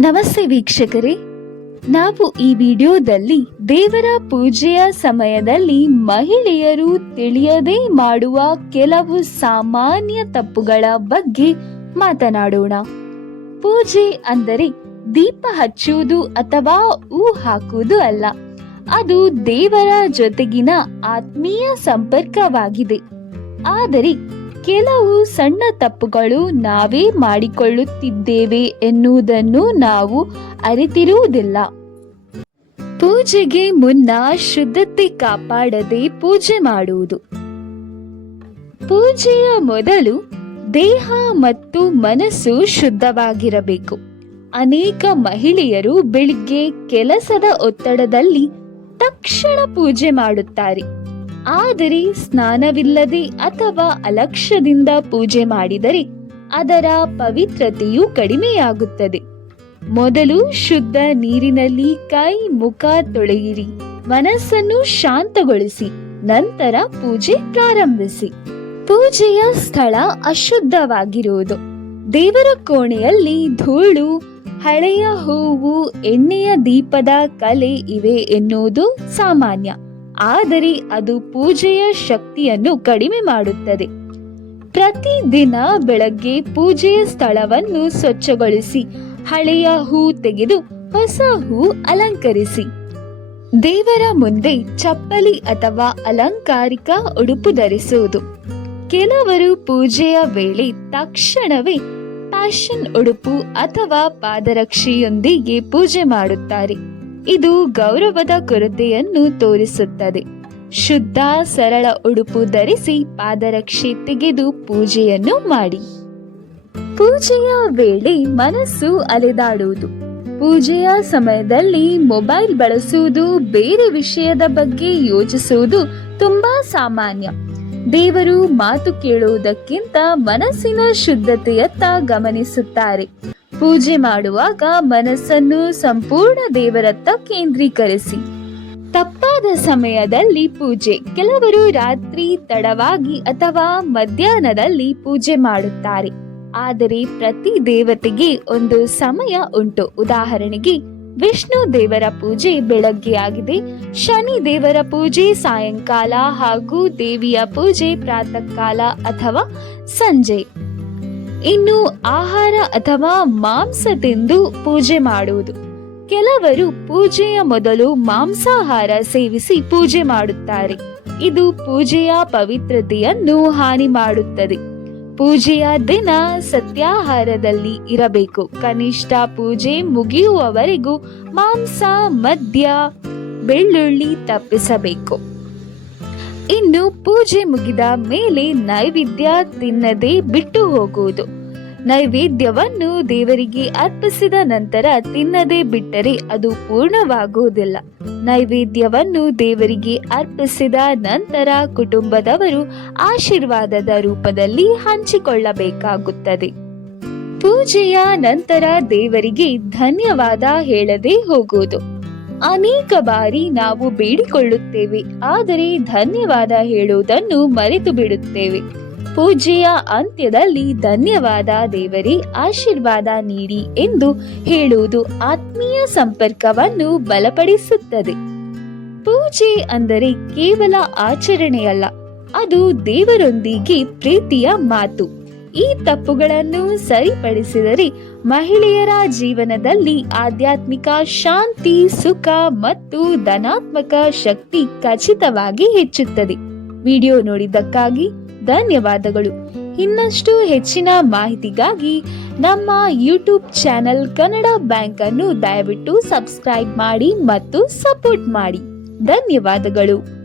ನಮಸ್ತೆ ವೀಕ್ಷಕರೇ. ನಾವು ಈ ವಿಡಿಯೋದಲ್ಲಿ ದೇವರ ಪೂಜೆಯ ಸಮಯದಲ್ಲಿ ಮಹಿಳೆಯರು ತಿಳಿಯದೇ ಮಾಡುವ ಕೆಲವು ಸಾಮಾನ್ಯ ತಪ್ಪುಗಳ ಬಗ್ಗೆ ಮಾತನಾಡೋಣ. ಪೂಜೆ ಅಂದರೆ ದೀಪ ಹಚ್ಚುವುದು ಅಥವಾ ಹೂ ಹಾಕುವುದು ಅಲ್ಲ. ಅದು ದೇವರ ಜೊತೆಗಿನ ಆತ್ಮೀಯ ಸಂಪರ್ಕವಾಗಿದೆ. ಆದರೆ ಕೆಲವು ಸಣ್ಣ ತಪ್ಪುಗಳು ನಾವೇ ಮಾಡಿಕೊಳ್ಳುತ್ತಿದ್ದೇವೆ ಎನ್ನುವುದನ್ನು ನಾವು ಅರಿತಿರುವುದಿಲ್ಲ. ಪೂಜೆಗೆ ಮುನ್ನ ಶುದ್ಧತೆ ಕಾಪಾಡದೆ ಪೂಜೆ ಮಾಡುವುದು. ಪೂಜೆಯ ಮೊದಲು ದೇಹ ಮತ್ತು ಮನಸ್ಸು ಶುದ್ಧವಾಗಿರಬೇಕು. ಅನೇಕ ಮಹಿಳೆಯರು ಬೆಳಿಗ್ಗೆ ಕೆಲಸದ ಒತ್ತಡದಲ್ಲಿ ತಕ್ಷಣ ಪೂಜೆ ಮಾಡುತ್ತಾರೆ. ಆದರೆ ಸ್ನಾನವಿಲ್ಲದೆ ಅಥವಾ ಅಲಕ್ಷ್ಯದಿಂದ ಪೂಜೆ ಮಾಡಿದರೆ ಅದರ ಪವಿತ್ರತೆಯು ಕಡಿಮೆಯಾಗುತ್ತದೆ. ಮೊದಲು ಶುದ್ಧ ನೀರಿನಲ್ಲಿ ಕೈ, ಮುಖ ತೊಳೆಯಿರಿ. ಮನಸ್ಸನ್ನು ಶಾಂತಗೊಳಿಸಿ. ನಂತರ ಪೂಜೆ ಪ್ರಾರಂಭಿಸಿ. ಪೂಜೆಯ ಸ್ಥಳ ಅಶುದ್ಧವಾಗಿರುವುದು. ದೇವರ ಕೋಣೆಯಲ್ಲಿ ಧೂಳು, ಹಳೆಯ ಹೂವು, ಎಣ್ಣೆಯ ದೀಪದ ಕಲೆ ಇವೆ ಎನ್ನುವುದು ಸಾಮಾನ್ಯ. ಆದರೆ ಅದು ಪೂಜೆಯ ಶಕ್ತಿಯನ್ನು ಕಡಿಮೆ ಮಾಡುತ್ತದೆ. ಪ್ರತಿದಿನ ಬೆಳಗ್ಗೆ ಪೂಜೆಯ ಸ್ಥಳವನ್ನು ಸ್ವಚ್ಛಗೊಳಿಸಿ, ಹಳೆಯ ಹೂ ತೆಗೆದು ಹೊಸ ಹೂ ಅಲಂಕರಿಸಿ. ದೇವರ ಮುಂದೆ ಚಪ್ಪಲಿ ಅಥವಾ ಅಲಂಕಾರಿಕ ಉಡುಪು ಧರಿಸುವುದು. ಕೆಲವರು ಪೂಜೆಯ ವೇಳೆ ತಕ್ಷಣವೇ ಫ್ಯಾಷನ್ ಉಡುಪು ಅಥವಾ ಪಾದರಕ್ಷೆಯೊಂದಿಗೆ ಪೂಜೆ ಮಾಡುತ್ತಾರೆ. ಇದು ಗೌರವದ ಕೊರತೆಯನ್ನು ತೋರಿಸುತ್ತದೆ. ಶುದ್ಧ, ಸರಳ ಉಡುಪು ಧರಿಸಿ ಪಾದರಕ್ಷೆ ತೆಗೆದು ಪೂಜೆಯನ್ನು ಮಾಡಿ. ಪೂಜೆಯ ವೇಳೆ ಮನಸ್ಸು ಅಲೆದಾಡುವುದು. ಪೂಜೆಯ ಸಮಯದಲ್ಲಿ ಮೊಬೈಲ್ ಬಳಸುವುದು, ಬೇರೆ ವಿಷಯದ ಬಗ್ಗೆ ಯೋಚಿಸುವುದು ತುಂಬಾ ಸಾಮಾನ್ಯ. ದೇವರು ಮಾತು ಕೇಳುವುದಕ್ಕಿಂತ ಮನಸ್ಸಿನ ಶುದ್ಧತೆಯತ್ತ ಗಮನಿಸುತ್ತಾರೆ. ಪೂಜೆ ಮಾಡುವಾಗ ಮನಸ್ಸನ್ನು ಸಂಪೂರ್ಣ ದೇವರತ್ತ ಕೇಂದ್ರೀಕರಿಸಿ. ತಪ್ಪಾದ ಸಮಯದಲ್ಲಿ ಪೂಜೆ. ಕೆಲವರು ರಾತ್ರಿ ತಡವಾಗಿ ಅಥವಾ ಮಧ್ಯಾಹ್ನದಲ್ಲಿ ಪೂಜೆ ಮಾಡುತ್ತಾರೆ. ಆದರೆ ಪ್ರತಿ ದೇವತೆಗೆ ಒಂದು ಸಮಯ ಉಂಟು. ಉದಾಹರಣೆಗೆ, ವಿಷ್ಣು ದೇವರ ಪೂಜೆ ಬೆಳಗ್ಗೆ ಆಗಿದೆ. ಶನಿ ದೇವರ ಪೂಜೆ ಸಾಯಂಕಾಲ ಹಾಗೂ ದೇವಿಯ ಪೂಜೆ ಪ್ರಾತಃ ಕಾಲ ಅಥವಾ ಸಂಜೆ. ಇನ್ನು ಆಹಾರ ಅಥವಾ ಮಾಂಸ ತಿಂದು ಪೂಜೆ ಮಾಡುವುದು. ಕೆಲವರು ಪೂಜೆಯ ಮೊದಲು ಮಾಂಸಾಹಾರ ಸೇವಿಸಿ ಪೂಜೆ ಮಾಡುತ್ತಾರೆ. ಇದು ಪೂಜೆಯ ಪವಿತ್ರತೆಯನ್ನು ಹಾನಿ ಮಾಡುತ್ತದೆ. ಪೂಜೆಯ ದಿನ ಸತ್ಯಾಹಾರದಲ್ಲಿ ಇರಬೇಕು. ಕನಿಷ್ಠ ಪೂಜೆ ಮುಗಿಯುವವರೆಗೂ ಮಾಂಸ, ಮದ್ಯ, ಬೆಳ್ಳುಳ್ಳಿ ತಪ್ಪಿಸಬೇಕು. ಇನ್ನು ಪೂಜೆ ಮುಗಿದ ಮೇಲೆ ನೈವೇದ್ಯ ತಿನ್ನದೆ ಬಿಟ್ಟು ಹೋಗುವುದು. ನೈವೇದ್ಯವನ್ನು ದೇವರಿಗೆ ಅರ್ಪಿಸಿದ ನಂತರ ತಿನ್ನದೆ ಬಿಟ್ಟರೆ ಅದು ಪೂರ್ಣವಾಗುವುದಿಲ್ಲ. ನೈವೇದ್ಯವನ್ನು ದೇವರಿಗೆ ಅರ್ಪಿಸಿದ ನಂತರ ಕುಟುಂಬದವರು ಆಶೀರ್ವಾದದ ರೂಪದಲ್ಲಿ ಹಂಚಿಕೊಳ್ಳಬೇಕಾಗುತ್ತದೆ. ಪೂಜೆಯ ನಂತರ ದೇವರಿಗೆ ಧನ್ಯವಾದ ಹೇಳದೆ ಹೋಗುವುದು. ಅನೇಕ ಬಾರಿ ನಾವು ಬೇಡಿಕೊಳ್ಳುತ್ತೇವೆ, ಆದರೆ ಧನ್ಯವಾದ ಹೇಳುವುದನ್ನು ಮರೆತು ಬಿಡುತ್ತೇವೆ. ಪೂಜೆಯ ಅಂತ್ಯದಲ್ಲಿ ಧನ್ಯವಾದ ದೇವರೇ, ಆಶೀರ್ವಾದ ನೀಡಿ ಎಂದು ಹೇಳುವುದು ಆತ್ಮೀಯ ಸಂಪರ್ಕವನ್ನು ಬಲಪಡಿಸುತ್ತದೆ. ಪೂಜೆ ಅಂದರೆ ಕೇವಲ ಆಚರಣೆಯಲ್ಲ, ಅದು ದೇವರೊಂದಿಗೆ ಪ್ರೀತಿಯ ಮಾತು. ಈ ತಪ್ಪುಗಳನ್ನು ಸರಿಪಡಿಸಿದರೆ ಮಹಿಳೆಯರ ಜೀವನದಲ್ಲಿ ಆಧ್ಯಾತ್ಮಿಕ ಶಾಂತಿ, ಸುಖ ಮತ್ತು ಧನಾತ್ಮಕ ಶಕ್ತಿ ಖಚಿತವಾಗಿ ಹೆಚ್ಚುತ್ತದೆ. ವಿಡಿಯೋ ನೋಡಿದ್ದಕ್ಕಾಗಿ ಧನ್ಯವಾದಗಳು. ಇನ್ನಷ್ಟು ಹೆಚ್ಚಿನ ಮಾಹಿತಿಗಾಗಿ ನಮ್ಮ ಯೂಟ್ಯೂಬ್ ಚಾನೆಲ್ ಕನ್ನಡ ಬ್ಯಾಂಕ್ ಅನ್ನು ದಯವಿಟ್ಟು ಸಬ್ಸ್ಕ್ರೈಬ್ ಮಾಡಿ ಮತ್ತು ಸಪೋರ್ಟ್ ಮಾಡಿ. ಧನ್ಯವಾದಗಳು.